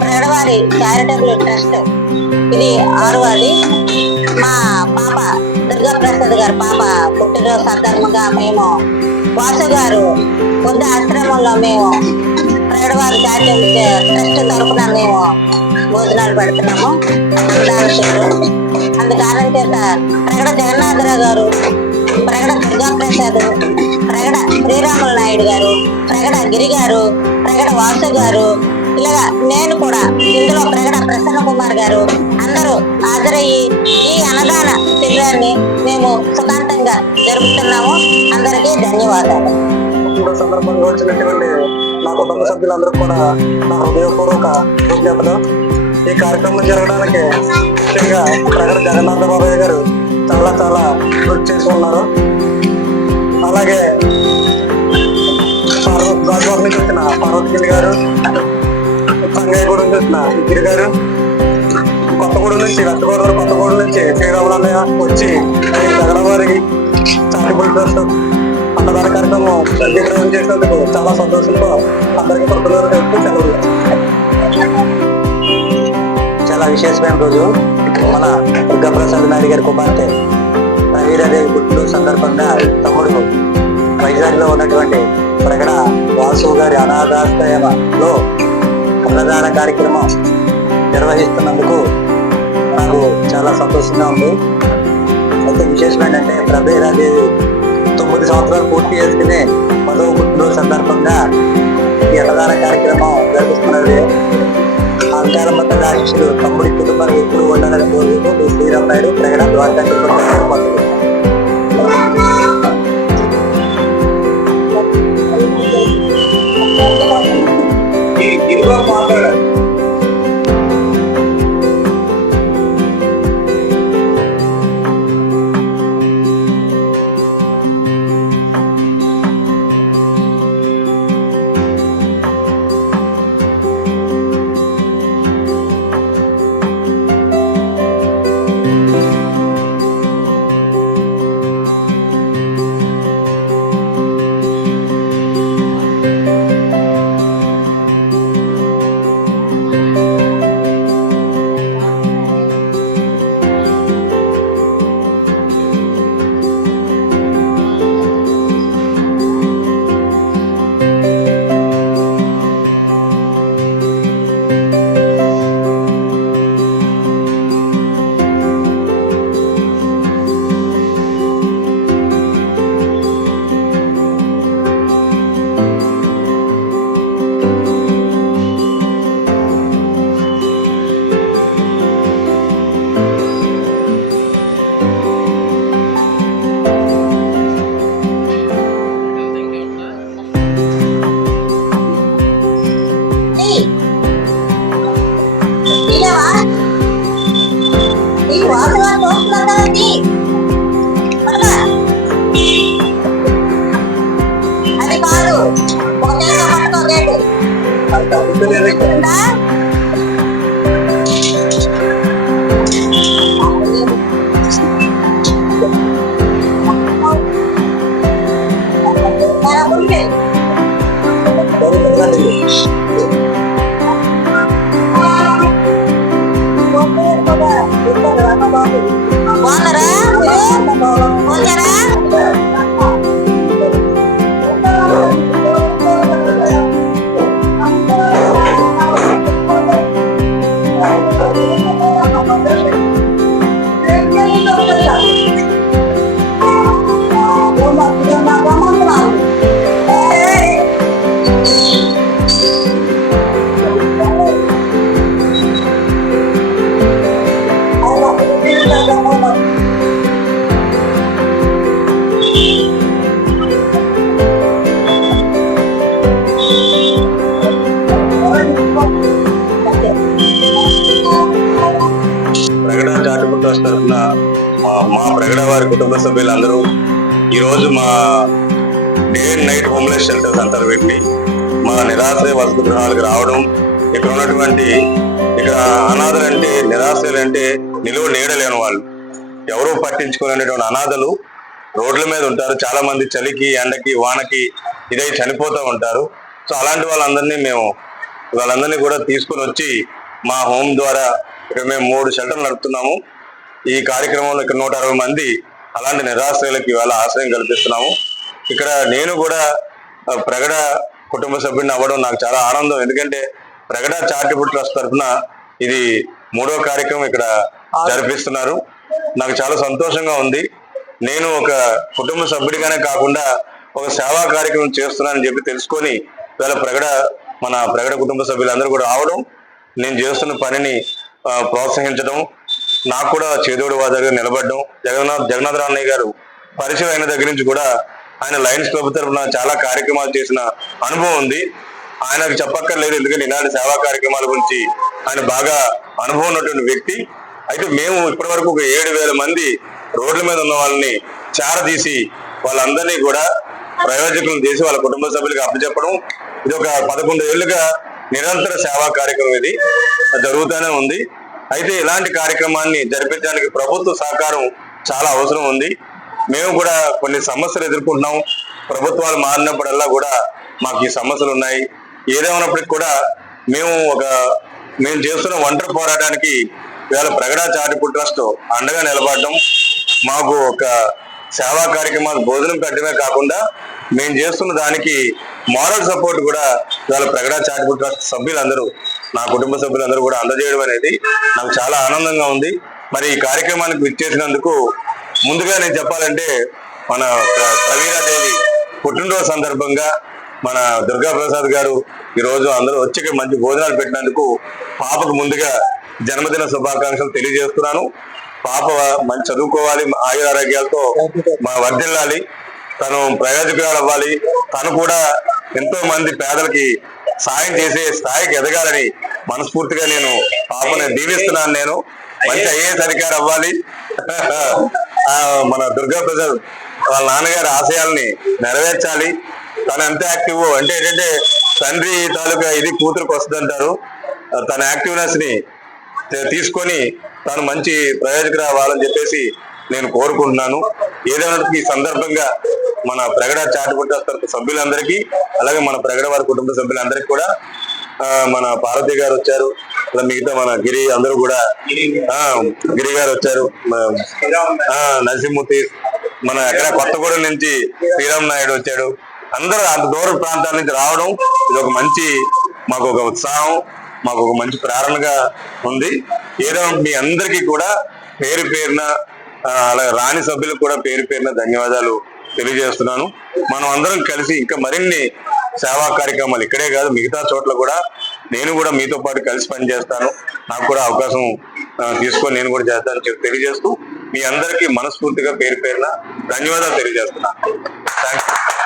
పేదవారి charitable trust ఇది ఆరువాది మా పాప దుర్గా ప్రసాద్ గారు పాప పుట్టినరోజు సందర్భంగా మేము వాసు గారు బుద్ధ ఆశ్రమంలో మేము పేదవారి చారిటబుల్ ట్రస్ట్ తరఫున మేము భోజనాలు పెడుతున్నాము. అన్నదానశీలు అందు చేత ప్రగడ జగన్నాథరావు గారు ప్రగడ దుర్గాప్రసాద్ ప్రగడ శ్రీరాములు నాయుడు గారు ప్రగడ గిరి గారు ప్రగడ వాసు గారు ఇలాగా నేను కూడా ఇందులో ప్రగడ ప్రసన్న కుమార్ గారు అందరూ హాజరయ్యి ఈ అన్నదాన శిబిరాన్ని మేము సుఖాంతంగా జరుపుతున్నాము. అందరికీ ధన్యవాదాలు. సందర్భంగా వచ్చినటువంటి నా కుటుంబ సభ్యులందరూ కూడా నా హృదయపూర్వక కృతజ్ఞతలు. ఈ కార్యక్రమం జరగడానికి ముఖ్యంగా ప్రగడ జగన్నాథ బాబయ్య గారు చాలా చాలా కృషి చేసి ఉన్నారు. అలాగే పార్వతి గాజువాక నుంచి వచ్చిన పార్వతిగిరి గారు సంగయ్యగూడెం నుంచి ఇద్దరు గారు కొత్తగూడెం నుంచి వెచ్చగోదావరి కొత్తగూడెం నుంచి శ్రీరాములన్నయ్య వచ్చి ఈ జగడవారి చారిటబుల్ ట్రస్ట్ అన్నదాన కార్యక్రమం విగ్రహం చేసినందుకు చాలా సంతోషంతో అందరికీ కృతజ్ఞతలు తెలుపుతూ సెలవు చాలా విశేషమైన రోజు. మన దుర్గాప్రసాద్ నాయుడు గారి కుమార్తె వీరాదేవి పుట్టిన సందర్భంగా తమ్ముడు వైజాగ్లో ఉన్నటువంటి ప్రగడ వాసు గారి అనాథాశ్రయంలో అన్నదాన కార్యక్రమం నిర్వహిస్తున్నందుకు నాకు చాలా సంతోషంగా ఉంది. అయితే విశేషం ఏంటంటే ప్రభు తొమ్మిది సంవత్సరాలు పూర్తి చేసుకునే పదవ పుట్టినరోజు సందర్భంగా ఈ అన్నదాన కార్యక్రమం జరుపుతున్నది ಸರ್ಕಾರ ಮತ್ತು ರಾಜ್ಯ ಸಂಬಂಧಿಸಿದ ಇರುವಂತಹ ಶ್ರೀರಾಮ್ ನಾಯ್ಡು ಪ್ರಯಾಣ ದ್ವಾರಕಾ ఉందా? మన ముందే. ప్రగడ వారి కుటుంబ సభ్యులందరూ అందరూ ఈరోజు మా day and night homeless shelters అంటారు వీటిని మా నిరాశ్రయ వసతి గృహాలకు రావడం ఇక్కడ ఉన్నటువంటి ఇక్కడ అనాథలు అంటే నిరాశ్రయులు అంటే నిలువ నీడలేని వాళ్ళు. ఎవరూ పట్టించుకునేటువంటి అనాథలు రోడ్ల మీద ఉంటారు. చాలా మంది చలికి ఎండకి వానకి ఇదై చనిపోతూ ఉంటారు. సో అలాంటి వాళ్ళందరినీ మేము వాళ్ళందరినీ కూడా తీసుకొని వచ్చి మా హోమ్ ద్వారా ఇక్కడ మేము మూడు షెల్టర్లు నడుపుతున్నాము. ఈ కార్యక్రమంలో ఇక్కడ నూట అరవై మంది అలాంటి నిరాశ్రయులకు ఇవాళ ఆశ్రయం కల్పిస్తున్నాము. ఇక్కడ నేను కూడా ప్రగడ కుటుంబ సభ్యుడిని అవ్వడం నాకు చాలా ఆనందం. ఎందుకంటే ప్రగడ చారిటబుల్ ట్రస్ట్ తరఫున ఇది మూడో కార్యక్రమం ఇక్కడ జరిపిస్తున్నారు. నాకు చాలా సంతోషంగా ఉంది. నేను ఒక కుటుంబ సభ్యుడిగానే కాకుండా ఒక సేవా కార్యక్రమం చేస్తున్నానని చెప్పి తెలుసుకొని ఇవాళ ప్రగడ మన ప్రగడ కుటుంబ సభ్యులందరూ కూడా రావడం నేను చేస్తున్న పనిని ప్రోత్సహించడం నాకు కూడా చేదోడు వాదరుగా నిలబడడం. జగన్నాథ్ జగన్నాథ్ రామయ్య గారు పరిచయం అయిన దగ్గర నుంచి కూడా ఆయన లయన్స్ క్లబ్ తరఫున చాలా కార్యక్రమాలు చేసిన అనుభవం ఉంది. ఆయనకు చెప్పక్కర్లేదు ఎందుకంటే ఇలాంటి సేవా కార్యక్రమాల గురించి ఆయన బాగా అనుభవం ఉన్నటువంటి వ్యక్తి. అయితే మేము ఇప్పటి వరకు ఒక ఏడు వేల మంది రోడ్ల మీద ఉన్న వాళ్ళని చారదీసి వాళ్ళందరినీ కూడా ప్రయోజకులను చేసి వాళ్ళ కుటుంబ సభ్యులకు అప్పచెప్పడం. ఇది ఒక పదకొండు ఏళ్ళుగా నిరంతర సేవా కార్యక్రమం ఇది. జరుగుతూనే ఉంది. అయితే ఇలాంటి కార్యక్రమాన్ని జరిపించడానికి ప్రభుత్వ సహకారం చాలా అవసరం ఉంది. మేము కూడా కొన్ని సమస్యలు ఎదుర్కొంటున్నాం. ప్రభుత్వాలు మారినప్పుడల్లా కూడా మాకు ఈ సమస్యలు ఉన్నాయి. ఏదేమైనప్పటికీ కూడా మేము ఒక మేము చేస్తున్న ఒంటరి పోరాటానికి ఇవాళ ప్రగడా చారిటబుల్ ట్రస్ట్ అండగా నిలబడడం మాకు ఒక సేవా కార్యక్రమాలు భోజనం పెట్టడమే కాకుండా మేము చేస్తున్న దానికి మారల్ సపోర్ట్ కూడా ఇవాళ ప్రగడా చారిటబుల్ ట్రస్ట్ సభ్యులందరూ నా కుటుంబ సభ్యులందరూ కూడా అందజేయడం అనేది నాకు చాలా ఆనందంగా ఉంది. మరి ఈ కార్యక్రమానికి విచ్చేసినందుకు ముందుగా నేను చెప్పాలంటే మన ప్రవీణాదేవి పుట్టినరోజు సందర్భంగా మన దుర్గా ప్రసాద్ గారు ఈ రోజు అందరూ వచ్చి మంచి భోజనాలు పెట్టినందుకు పాపకు ముందుగా జన్మదిన శుభాకాంక్షలు తెలియజేస్తున్నాను. పాప మంచి చదువుకోవాలి ఆయుర ఆరోగ్యాలతో మా వర్ధిల్లాలి. తను ప్రయోజకురాలు అవ్వాలి తను కూడా ఎంతో మంది పేదలకి సాయం చేసే స్థాయికి ఎదగాలని మనస్ఫూర్తిగా నేను పాపని దీవిస్తున్నాను నేను. మంచి ఐఏఎస్ అధికారి అవ్వాలి. మన దుర్గా ప్రసాద్ వాళ్ళ నాన్నగారి ఆశయాల్ని నెరవేర్చాలి. తను ఎంత యాక్టివ్ అంటే ఏంటంటే తండ్రి తాలూకా ఇది కూతురుకు వస్తుందంటారు. తన యాక్టివ్నెస్ని తీసుకొని తను మంచి ప్రయోజకుడు చెప్పేసి నేను కోరుకుంటున్నాను. ఏదైనా ఈ సందర్భంగా మన ప్రగడ చాటుకుంట సభ్యులందరికీ అలాగే మన ప్రగడ వారి కుటుంబ సభ్యులందరికీ కూడా మన పార్వతి గారు వచ్చారు అలా మిగతా మన గిరి అందరూ కూడా గిరి గారు వచ్చారు ఆ, నరసింహమూర్తి మన ఎక్కడ కొత్తగూడెం నుంచి శ్రీరామ్ నాయుడు వచ్చాడు. అందరూ అంత దూర ప్రాంతాల నుంచి రావడం ఇది ఒక మంచి మాకు ఒక ఉత్సాహం మాకు ఒక మంచి ప్రేరణగా ఉంది. ఏదో మీ అందరికీ కూడా పేరు పేరున అలాగే రాణి సభ్యులకు కూడా పేరు పేరున ధన్యవాదాలు తెలియజేస్తున్నాను. మనం అందరం కలిసి ఇంకా మరిన్ని సేవా కార్యక్రమాలు ఇక్కడే కాదు మిగతా చోట్ల కూడా నేను కూడా మీతో పాటు కలిసి పనిచేస్తాను. నాకు కూడా అవకాశం తీసుకొని నేను కూడా చేస్తాను చెప్పి తెలియజేస్తూ మీ అందరికీ మనస్ఫూర్తిగా పేరు పేరున ధన్యవాదాలు తెలియజేస్తున్నాను. Thank you